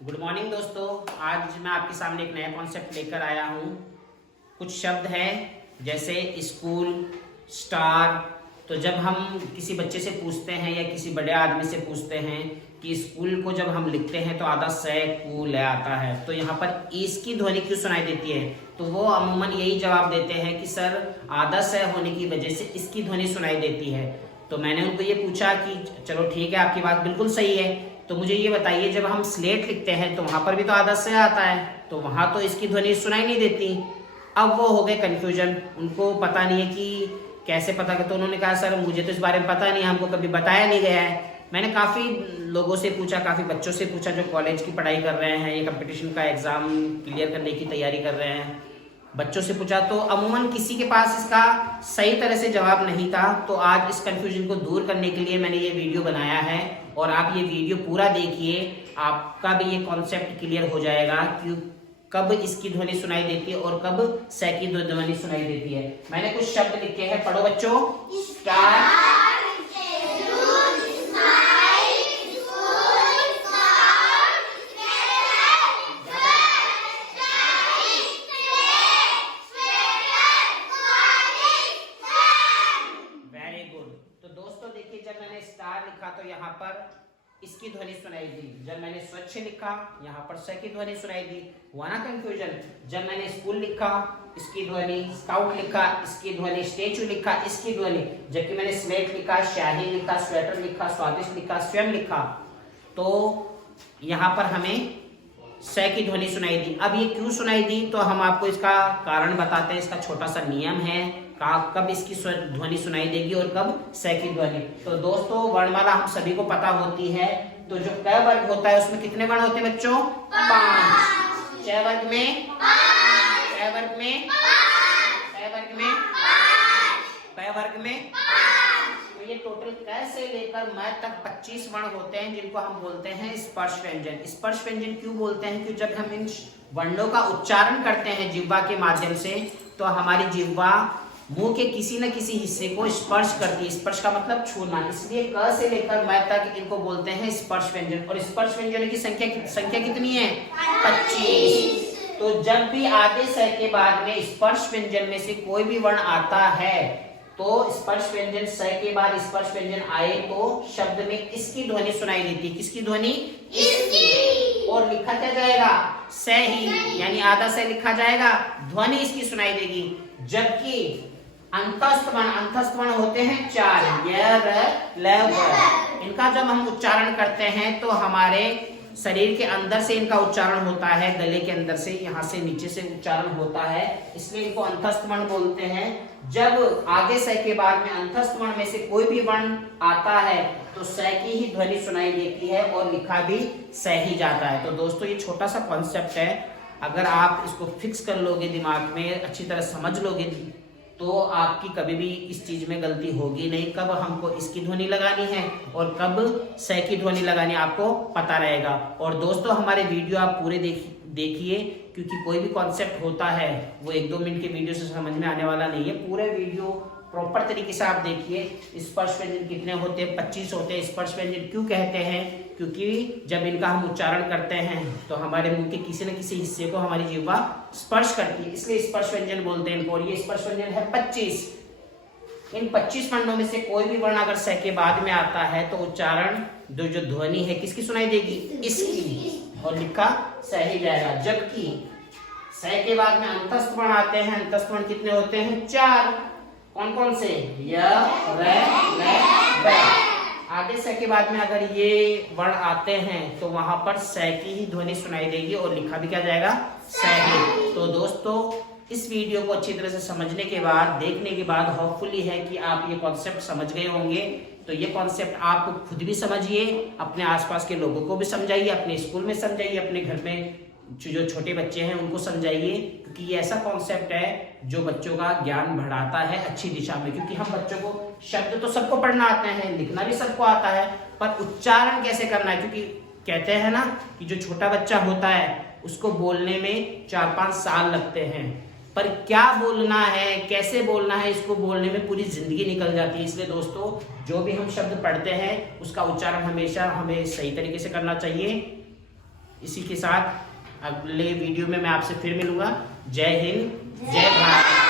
Good morning दोस्तों। आज मैं आपके सामने एक नया कॉन्सेप्ट लेकर आया हूँ। कुछ शब्द हैं जैसे स्कूल, स्टार। तो जब हम किसी बच्चे से पूछते हैं या किसी बड़े आदमी से पूछते हैं कि स्कूल को जब हम लिखते हैं तो आधा से कूल आता है, तो यहाँ पर इसकी ध्वनि क्यों सुनाई देती है? तो वो अमूमन यही जवाब देते हैं कि सर आधा से होने की वजह से इसकी ध्वनि सुनाई देती है। तो मैंने उनको ये पूछा कि चलो ठीक है, आपकी बात बिल्कुल सही है, तो मुझे ये बताइए जब हम स्लेट लिखते हैं तो वहां पर भी तो आधा से आता है, तो वहां तो इसकी ध्वनि सुनाई नहीं देती। अब वो हो गए कंफ्यूजन, उनको पता नहीं है कि कैसे पता कर। तो उन्होंने कहा सर मुझे तो इस बारे में पता नहीं, हमको कभी बताया नहीं गया है। मैंने काफ़ी लोगों से पूछा, काफ़ी बच्चों से पूछा जो कॉलेज की पढ़ाई कर रहे हैं, ये कंपटीशन का एग्ज़ाम क्लियर करने की तैयारी कर रहे हैं, बच्चों से पूछा तो अमूमन किसी के पास इसका सही तरह से जवाब नहीं था। तो आज इस कंफ्यूजन को दूर करने के लिए मैंने ये वीडियो बनाया है और आप ये वीडियो पूरा देखिए, आपका भी ये कॉन्सेप्ट क्लियर हो जाएगा कि कब इसकी ध्वनि सुनाई देती है और कब से की ध्वनि सुनाई देती है। मैंने कुछ शब्द लिखे हैं, पढ़ो बच्चों। स्टार, जब मैंने स्टार लिखा तो यहाँ पर इसकी ध्वनि सुनाई दी, जब मैंने स्वच्छ लिखा यहाँ पर स की ध्वनि सुनाई दी। हुआ ना कंफ्यूजन? जब मैंने स्कूल लिखा इसकी ध्वनि, स्काउट लिखा इसकी ध्वनि, स्टेचू लिखा इसकी ध्वनि, जबकि मैंने स्लेट लिखा, शाही लिखा, स्वेटर लिखा, स्वादिष्ट लिखा, स्वयं लिखा, तो यहाँ पर हमें स की ध्वनि सुनाई दी। अब ये क्यों सुनाई दी तो हम आपको इसका कारण बताते हैं। इसका छोटा सा नियम है कब इसकी ध्वनि सुनाई देगी और कब स की ध्वनि। तो दोस्तों वर्णमाला हम सभी को पता होती है, तो जो क वर्ग होता है उसमें कितने वर्ण होते हैं बच्चों? 5। च वर्ग में 5, च वर्ग में 5, च वर्ग में 5, प वर्ग में 5। तो ये टोटल क से लेकर म तक 25 वर्ण होते हैं जिनको हम बोलते हैं स्पर्श व्यंजन। स्पर्श व्यंजन क्यों बोलते हैं? क्योंकि जब हम इन वर्णों का उच्चारण करते हैं जिह्वा के माध्यम से, तो हमारी जिह्वा मुंह के किसी न किसी हिस्से को स्पर्श करती है। स्पर्श का मतलब छूना, इसलिए क से लेकर म तक इनको बोलते हैं स्पर्श व्यंजन। और स्पर्श व्यंजन की संख्या कितनी है? 25। तो जब भी आधे स के बाद में स्पर्श व्यंजन में से कोई भी वर्ण आता है तो स्पर्श व्यंजन स के बाद स्पर्श व्यंजन आए तो शब्द में इसकी ध्वनि सुनाई देती है। किसकी ध्वनि? इसकी। और लिखा क्या जाएगा? स ही, यानी आधा स लिखा जाएगा, ध्वनि इसकी सुनाई देगी। जबकि अंतस्थ वर्ण होते हैं 4, य, र, ल, व। इनका जब हम उच्चारण करते हैं तो हमारे शरीर के अंदर से इनका उच्चारण होता है, गले के अंदर से, यहाँ से नीचे से उच्चारण होता है, इसलिए इनको अंतस्थ वर्ण बोलते हैं। जब आगे स के बाद में अंतस्थ वर्ण में से कोई भी वर्ण आता है तो स की ही ध्वनि सुनाई देती है और लिखा भी स ही जाता है। तो दोस्तों ये छोटा सा कॉन्सेप्ट है, अगर आप इसको फिक्स कर लोगे दिमाग में, अच्छी तरह समझ लोगे, तो आपकी कभी भी इस चीज में गलती होगी नहीं। कब हमको इसकी ध्वनि लगानी है और कब स की ध्वनि लगानी आपको पता रहेगा। और दोस्तों हमारे वीडियो आप पूरे देखिए, क्योंकि कोई भी कॉन्सेप्ट होता है वो 1-2 मिनट के वीडियो से समझ में आने वाला नहीं है। पूरे वीडियो प्रॉपर तरीके से आप देखिए। स्पर्श व्यंजन कितने होते हैं? 25 होते हैं। स्पर्श व्यंजन क्यों कहते हैं? क्योंकि जब इनका हम उच्चारण करते हैं तो हमारे मुंह के किसी न किसी हिस्से को हमारी जिह्वा स्पर्श करती है, इसलिए स्पर्श व्यंजन बोलते हैं इनको। और ये स्पर्श व्यंजन है 25। इन 25 वर्णों में से कोई भी वर्ण अगर स के बाद में आता है तो उच्चारण जो ध्वनि है किसकी सुनाई देगी? इसकी, और लिखा स ही जाएगा। जबकि स के बाद में अंतस्थ वर्ण आते हैं। अंतस्थ वर्ण कितने होते हैं? 4। कौन कौन से? य, र, ल, व। आधे स के बाद में अगर ये वर्ण आते हैं तो वहां पर स की ही ध्वनि सुनाई देगी और लिखा भी क्या जाएगा? स ही। तो दोस्तों इस वीडियो को अच्छी तरह से समझने के बाद, देखने के बाद होपफुली है कि आप ये कॉन्सेप्ट समझ गए होंगे। तो ये कॉन्सेप्ट आप खुद भी समझिए, अपने आसपास के लोगों को भी समझाइए, अपने स्कूल में समझाइए, अपने घर में जो छोटे बच्चे हैं उनको समझाइए, क्योंकि ये ऐसा कॉन्सेप्ट है जो बच्चों का ज्ञान बढ़ाता है अच्छी दिशा में। क्योंकि हम बच्चों को शब्द तो सबको पढ़ना आते हैं, लिखना भी सबको आता है, पर उच्चारण कैसे करना है, क्योंकि कहते हैं ना कि जो छोटा बच्चा होता है उसको बोलने में 4-5 साल लगते हैं, पर क्या बोलना है, कैसे बोलना है, इसको बोलने में पूरी जिंदगी निकल जाती है। इसलिए दोस्तों जो भी हम शब्द पढ़ते हैं उसका उच्चारण हमेशा हमें सही तरीके से करना चाहिए। इसी के साथ अगले वीडियो में मैं आपसे फिर मिलूंगा। जय हिंद, जय भारत।